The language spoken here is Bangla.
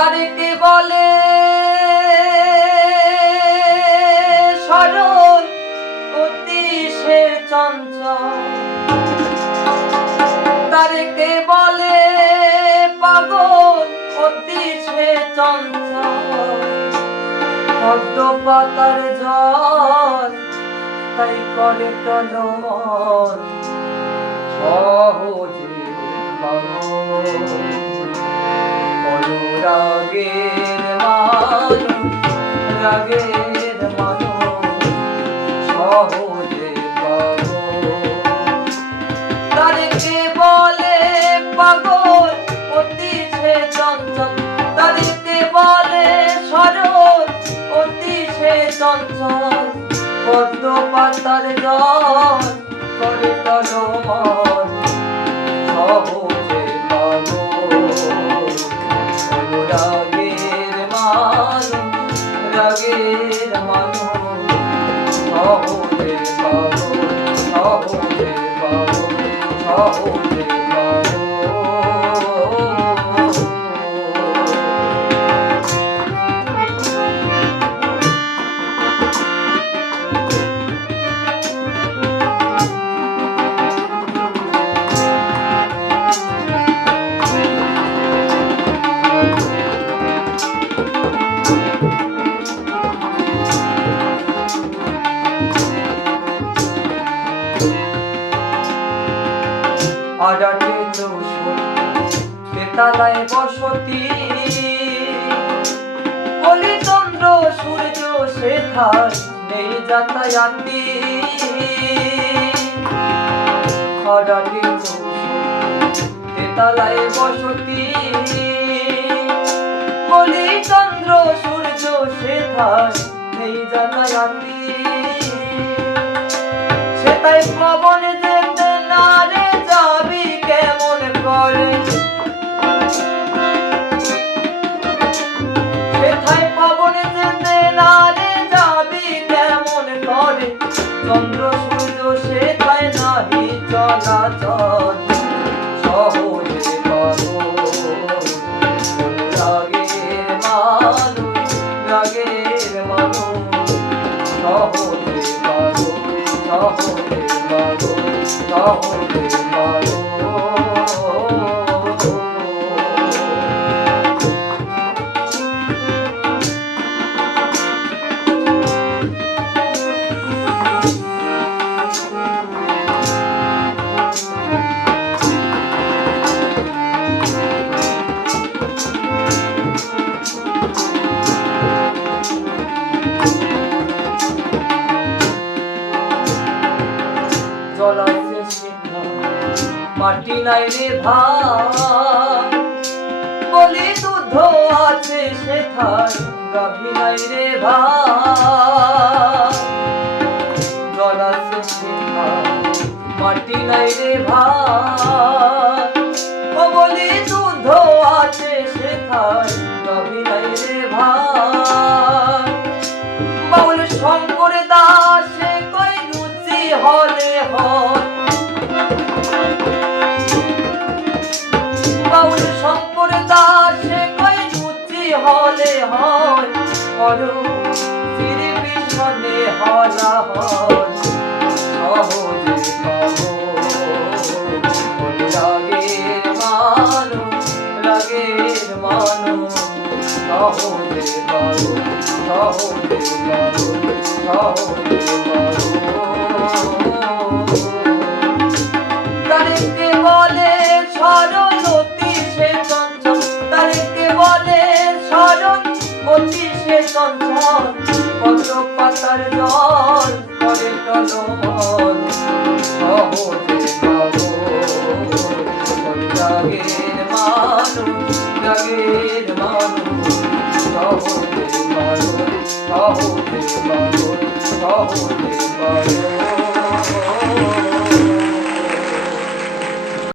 তারিকে বলে সরল অতিশের চঞ্চল। তারিকে বলে, পাগল অতিশের চঞ্চল। পদ্ম পাতার জল তাই করে টলমল সহজে পাগল অনুরাগের মানুষ, রাগের মানুষ, সহজে বলে পাগল অতিশে চঞ্চল। তাদেরকে বলে সরল অতিশে চঞ্চল। পদ্ম পাতার জল করে টলমল সহজে পাগল আডাটে চৌষট্টি তেতালায় বসতি। কলিচন্দ্র সূর্য শেখার নেই যাতায়াতি। চৌষট্টি তেতালায় বসতি। কলিচন্দ্র সূর্য শেখার নেই যাতায়াতি। সেটাই পবন যেতে না রে করে সেটাই পবন যেতে না রে যাবি, কেমন করে চন্দ্র সূর্য সেটাই নাহি চলাচল। সহজে পাবো রাগের মানুষ রাগের মানুষ। সহজে পাবো সহজে পাবো সহজে পাবো জল মাটি নাই রে ভাই বলি দুধ আছে সেথায় গাভী নাই রে সিন্ধু, মাটি নাই রে ও বলি দুধ আছে সেথায় গাভী নাই রে ভাই করু শ্রী বিষ্ণে হলা হয় সহজে রাগের মানুষ রাগের মানুষ সহজে পাবো সহজে পাবো সহজে পাবো অতিশে চঞ্চল কত পাতার জল করে টলমল সহজে রাগের মানুষ রাগের মানুষ। সহজে পাবো সহজে পাবো সহজে পাবো।